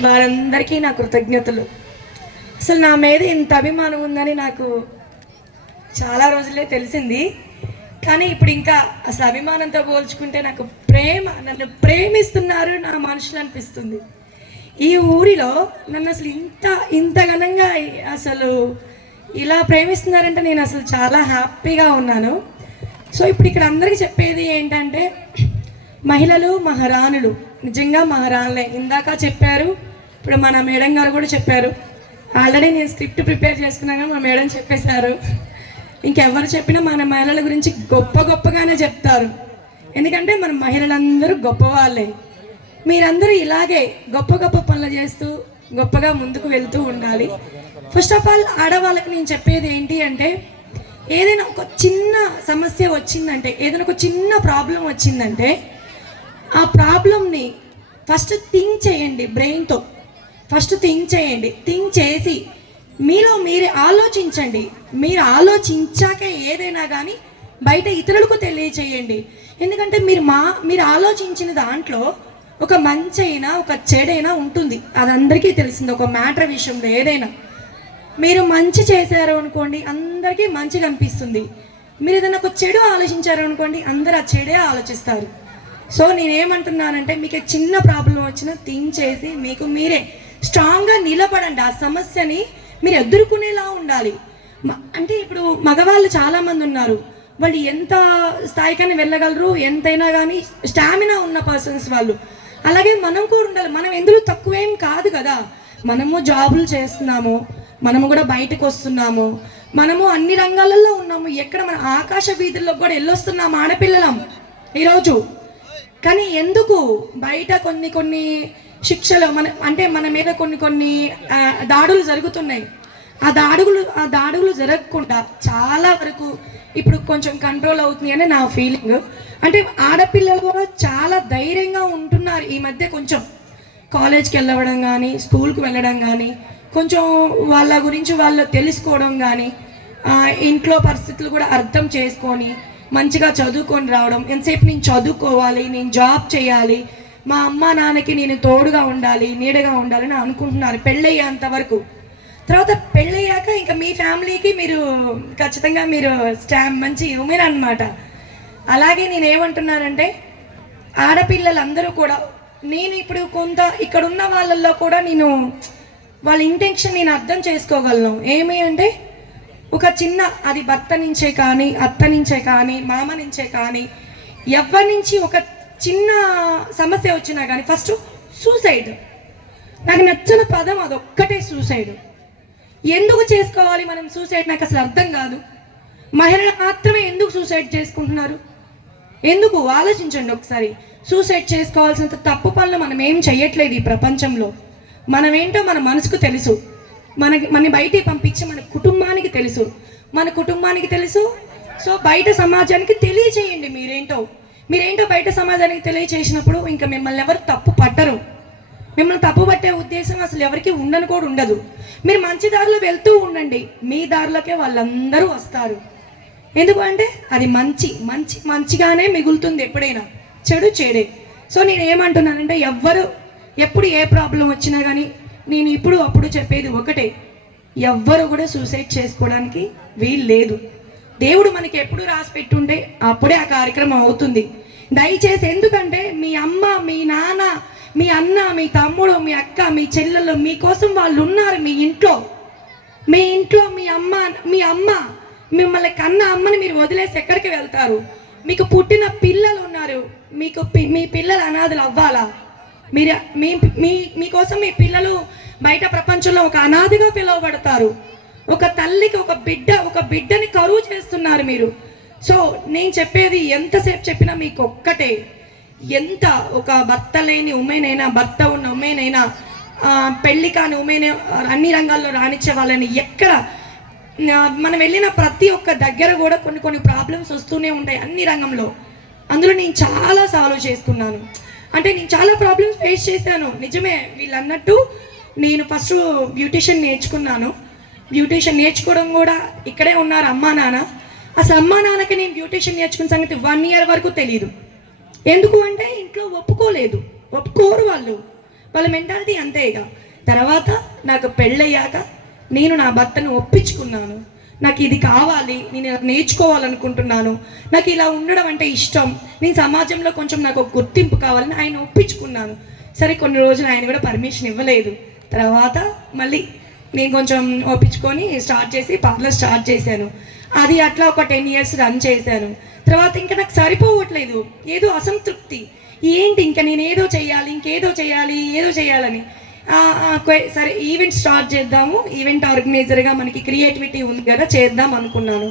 వారందరికీ నా కృతజ్ఞతలు. అసలు నా మీద ఇంత అభిమానం ఉందని నాకు చాలా రోజులే తెలిసింది. కానీ ఇప్పుడు ఇంకా అసలు అభిమానంతో పోల్చుకుంటే నాకు ప్రేమ నన్ను ప్రేమిస్తున్నారు నా మనుషులు అనిపిస్తుంది. ఈ ఊరిలో నన్ను అసలు ఇంత ఇంత ఘనంగా అసలు ఇలా ప్రేమిస్తున్నారంటే నేను అసలు చాలా హ్యాపీగా ఉన్నాను. సో ఇప్పుడు ఇక్కడ అందరికీ చెప్పేది ఏంటంటే మహిళలు మహారాణులు. నిజంగా మహారాణులే ఇందాక చెప్పారు ఇప్పుడు మన మేడం గారు కూడా చెప్పారు. ఆల్రెడీ నేను స్క్రిప్ట్ ప్రిపేర్ చేసుకున్నాను మా మేడం చెప్పేశారు. ఇంకెవరు చెప్పినా మన మహిళల గురించి గొప్ప గొప్పగానే చెప్తారు. ఎందుకంటే మన మహిళలందరూ గొప్పవాళ్ళే. మీరందరూ ఇలాగే గొప్ప గొప్ప పనులు చేస్తూ గొప్పగా ముందుకు వెళ్తూ ఉండాలి. ఫస్ట్ ఆఫ్ ఆల్ ఆడవాళ్ళకి నేను చెప్పేది ఏంటి అంటే ఏదైనా ఒక చిన్న సమస్య వచ్చిందంటే ఏదైనా ఒక చిన్న ప్రాబ్లం వచ్చిందంటే ఆ ప్రాబ్లమ్ని ఫస్ట్ థింక్ చేయండి బ్రెయిన్తో. ఫస్ట్ థింక్ చేయండి. థింక్ చేసి మీలో మీరే ఆలోచించండి. మీరు ఆలోచించాకే ఏదైనా కానీ బయట ఇతరులకు తెలియచేయండి. ఎందుకంటే మీరు మా మీరు ఆలోచించిన దాంట్లో ఒక మంచి అయినా ఒక చెడైనా ఉంటుంది. అది అందరికీ తెలిసింది. ఒక మ్యాటర్ విషయంలో ఏదైనా. మీరు మంచి చేశారు అనుకోండి అందరికీ మంచి కనిపిస్తుంది మీరు ఏదైనా ఒక చెడు ఆలోచించారు అనుకోండి అందరు ఆ చెడే ఆలోచిస్తారు. సో నేనేమంటున్నానంటే మీకు చిన్న ప్రాబ్లం వచ్చినా థింక్ చేసి మీకు మీరే స్ట్రాంగ్గా నిలబడండి. ఆ సమస్యని మీరు ఎదుర్కొనేలా ఉండాలి. అంటే ఇప్పుడు మగవాళ్ళు చాలామంది ఉన్నారు. వాళ్ళు ఎంత స్థాయికైనా వెళ్ళగలరు ఎంతైనా కానీ స్టామినా ఉన్న పర్సన్స్ వాళ్ళు. అలాగే మనం కూడా ఉండాలి. మనం ఎందులో తక్కువేం కాదు కదా. మనము జాబులు చేస్తున్నాము మనము కూడా బయటకు వస్తున్నాము మనము అన్ని రంగాలలో ఉన్నాము. ఎక్కడ మన ఆకాశ వీధుల్లో కూడా వెళ్ళొస్తున్నాము ఆడపిల్లలం. ఈరోజు కానీ ఎందుకు బయట కొన్ని కొన్ని శిక్షలు మన అంటే మన మీద కొన్ని కొన్ని దాడులు జరుగుతున్నాయి. ఆ దాడులు ఆ దాడులు జరగకుండా చాలా వరకు ఇప్పుడు కొంచెం కంట్రోల్ అవుతుంది అని నా ఫీలింగ్ అంటే ఆడపిల్లలు కూడా చాలా ధైర్యంగా ఉంటున్నారు ఈ మధ్య కొంచెం. కాలేజ్కి వెళ్ళడం కానీ స్కూల్కి వెళ్ళడం కానీ కొంచెం వాళ్ళ గురించి వాళ్ళు తెలుసుకోవడం కానీ ఇంట్లో పరిస్థితులు కూడా అర్థం చేసుకొని మంచిగా చదువుకొని రావడం ఎంతసేపు నేను చదువుకోవాలి నేను జాబ్ చేయాలి మా అమ్మ నాన్నకి నేను తోడుగా ఉండాలి నీడగా ఉండాలి అని అనుకుంటున్నారు పెళ్ళయ్యేంత వరకు. తర్వాత పెళ్ళయ్యాక ఇంకా మీ ఫ్యామిలీకి మీరు ఖచ్చితంగా మీరు స్టాంప్ మంచి ఉమెన్ అనమాట అలాగే నేను ఏమంటున్నానంటే ఆడపిల్లలందరూ కూడా నేను ఇప్పుడు కొంత ఇక్కడ ఉన్న వాళ్ళల్లో కూడా నేను వాళ్ళ ఇంటెన్షన్ నేను అర్థం చేసుకోగలను. ఏమి అంటే ఒక చిన్న అది భర్త నుంచే కానీ అత్త నుంచే కానీ మామ నుంచే కానీ ఎవరి నుంచి ఒక చిన్న సమస్య వచ్చినా కానీ ఫస్ట్ సూసైడ్ నాకు నచ్చిన పదం అదొక్కటే సూసైడ్ ఎందుకు చేసుకోవాలి మనం సూసైడ్ నాకు అసలు అర్థం కాదు. మహిళలు మాత్రమే ఎందుకు సూసైడ్ చేసుకుంటున్నారు? ఎందుకు? ఆలోచించండి ఒకసారి. సూసైడ్ చేసుకోవాల్సినంత తప్పు పనులు మనం ఏం చెయ్యట్లేదు ఈ ప్రపంచంలో. మనమేంటో మన మనసుకు తెలుసు. మనకి మన బయటికి పంపించి మన కుటుంబానికి తెలుసు. మన కుటుంబానికి తెలుసు. సో బయట సమాజానికి తెలియచేయండి మీరేంటో. మీరేంటో బయట సమాజానికి తెలియచేసినప్పుడు ఇంకా మిమ్మల్ని ఎవరు తప్పు పట్టరు. మిమ్మల్ని తప్పు పట్టే ఉద్దేశం అసలు ఎవరికి ఉండను కూడా ఉండదు. మీరు మంచి దారిలో వెళ్తూ ఉండండి. మీ దారిలోకే వాళ్ళందరూ వస్తారు. ఎందుకంటే అది మంచి మంచి మంచిగానే మిగులుతుంది ఎప్పుడైనా. చెడు చెడే. సో నేను ఏమంటున్నానంటే ఎవ్వరు ఎప్పుడు ఏ ప్రాబ్లం వచ్చినా కానీ నేను ఇప్పుడు అప్పుడు చెప్పేది ఒకటే. ఎవ్వరు కూడా సూసైడ్ చేసుకోవడానికి వీలు లేదు. దేవుడు మనకి ఎప్పుడు రాసి పెట్టుండే అప్పుడే ఆ కార్యక్రమం అవుతుంది. దయచేసి ఎందుకంటే మీ అమ్మ మీ నాన్న మీ అన్న మీ తమ్ముడు మీ అక్క మీ చెల్లెలు మీకోసం వాళ్ళు ఉన్నారు మీ ఇంట్లో. మీ ఇంట్లో మీ అమ్మ మీ అమ్మ మిమ్మల్ని కన్న అమ్మని మీరు వదిలేసి ఎక్కడికి వెళ్తారు? మీకు పుట్టిన పిల్లలు ఉన్నారు. మీకు మీ పిల్లలు అనాథలు అవ్వాలా? మీరు మీ మీ మీకోసం మీ పిల్లలు బయట ప్రపంచంలో ఒక అనాథగా పిలువబడతారు. ఒక తల్లికి ఒక బిడ్డ ఒక బిడ్డని కరువు చేస్తున్నారు మీరు. సో నేను చెప్పేది ఎంతసేపు చెప్పినా మీకు ఒక్కటే ఎంత ఒక భర్త లేని ఉమెన్ అయినా భర్త ఉన్న ఉమెన్ అయినా పెళ్ళి కాని ఉమెన్ అన్ని రంగాల్లో రాణించే వాళ్ళని ఎక్కడ మనం వెళ్ళిన ప్రతి ఒక్క దగ్గర కూడా కొన్ని కొన్ని ప్రాబ్లమ్స్ వస్తూనే ఉంటాయి అన్ని రంగంలో. అందులో నేను చాలా సాల్వ్ చేసుకున్నాను అంటే నేను చాలా ప్రాబ్లమ్స్ ఫేస్ చేశాను. నిజమే వీళ్ళు అన్నట్టు నేను ఫస్ట్ బ్యూటిషియన్ నేర్చుకున్నాను. బ్యూటిషియన్ నేర్చుకోవడం కూడా ఇక్కడే ఉన్నారు అమ్మా నాన్న. అసలు అమ్మా నాన్నకి నేను బ్యూటిషియన్ నేర్చుకున్న సంగతి వన్ ఇయర్ వరకు తెలియదు ఎందుకు అంటే ఇంట్లో ఒప్పుకోలేదు. ఒప్పుకోరు వాళ్ళు. వాళ్ళ మెంటాలిటీ అంతే ఇక. తర్వాత నాకు పెళ్ళయ్యాక నేను నా భర్తను ఒప్పించుకున్నాను. నాకు ఇది కావాలి నేను నేర్చుకోవాలనుకుంటున్నాను. నాకు ఇలా ఉండడం అంటే ఇష్టం. నేను సమాజంలో కొంచెం నాకు ఒక గుర్తింపు కావాలని ఆయన ఒప్పించుకున్నాను. సరే కొన్ని రోజులు ఆయన కూడా పర్మిషన్ ఇవ్వలేదు. తర్వాత మళ్ళీ నేను కొంచెం ఒప్పించుకొని స్టార్ట్ చేసి పార్లర్ స్టార్ట్ చేశాను. అది అట్లా ఒక టెన్ ఇయర్స్ రన్ చేశాను. తర్వాత ఇంకా నాకు సరిపోవట్లేదు. ఏదో అసంతృప్తి. ఏంటి ఇంకా నేను ఏదో చేయాలి ఇంకేదో చేయాలి ఏదో చేయాలని. సరే ఈవెంట్ స్టార్ట్ చేద్దాము. ఈవెంట్ ఆర్గనైజర్గా మనకి క్రియేటివిటీ ఉంది కదా చేద్దాం అనుకున్నాను.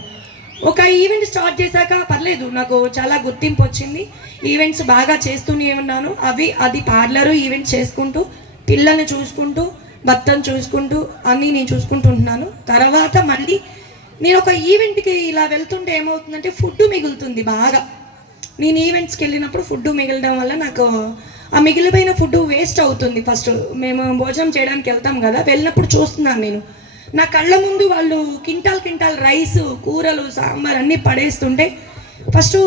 ఒక ఈవెంట్ స్టార్ట్ చేశాక పర్లేదు నాకు చాలా గుర్తింపు వచ్చింది. ఈవెంట్స్ బాగా చేస్తూనే ఉన్నాను. అవి అది పార్లరు ఈవెంట్ చేసుకుంటూ పిల్లల్ని చూసుకుంటూ భర్తను చూసుకుంటూ అన్నీ నేను చూసుకుంటుంటున్నాను తర్వాత మళ్ళీ నేను ఒక ఈవెంట్కి ఇలా వెళ్తుంటే ఏమవుతుందంటే ఫుడ్ మిగులుతుంది బాగా. నేను ఈవెంట్స్కి వెళ్ళినప్పుడు ఫుడ్ మిగలడం వల్ల నాకు ఆ మిగిలిపోయిన ఫుడ్ వేస్ట్ అవుతుంది ఫస్ట్. మేము భోజనం చేయడానికి వెళ్తాం కదా వెళ్ళినప్పుడు చూస్తున్నాను నేను. నా కళ్ళ ముందు వాళ్ళు కింటాల్ కింటాల్ రైస్ కూరలు సాంబార్ అన్నీ పడేస్తుంటే ఫస్ట్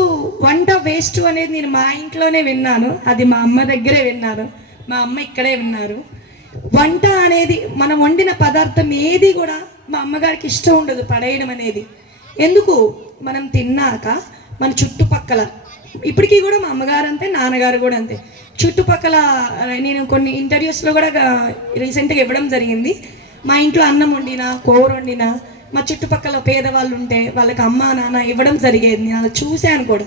వంట వేస్ట్ అనేది నేను మా ఇంట్లోనే విన్నాను. అది మా అమ్మ దగ్గరే విన్నాను. మా అమ్మ ఇక్కడే విన్నారు. వంట అనేది మనం వండిన పదార్థం ఏది కూడా మా అమ్మగారికి ఇష్టం ఉండదు పడేయడం అనేది. ఎందుకు? మనం తిన్నాక మన చుట్టుపక్కల ఇప్పటికీ కూడా మా అమ్మగారు అంతే నాన్నగారు కూడా అంతే. చుట్టుపక్కల నేను కొన్ని ఇంటర్వ్యూస్లో కూడా రీసెంట్గా ఇవ్వడం జరిగింది. మా ఇంట్లో అన్నం వండినా కూర వండినా మా చుట్టుపక్కల పేదవాళ్ళు ఉంటే వాళ్ళకి అమ్మ నాన్న ఇవ్వడం జరిగేది. నేను అలా చూశాను కూడా.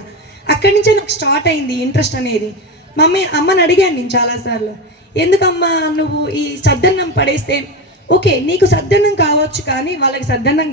అక్కడి నుంచే నాకు స్టార్ట్ అయింది ఇంట్రెస్ట్ అనేది. మమ్మీ అమ్మని అడిగాను నేను చాలాసార్లు ఎందుకమ్మా నువ్వు ఈ సద్దన్నం పడేస్తే? ఓకే నీకు సద్దన్నం కావచ్చు కానీ వాళ్ళకి సద్దన్నం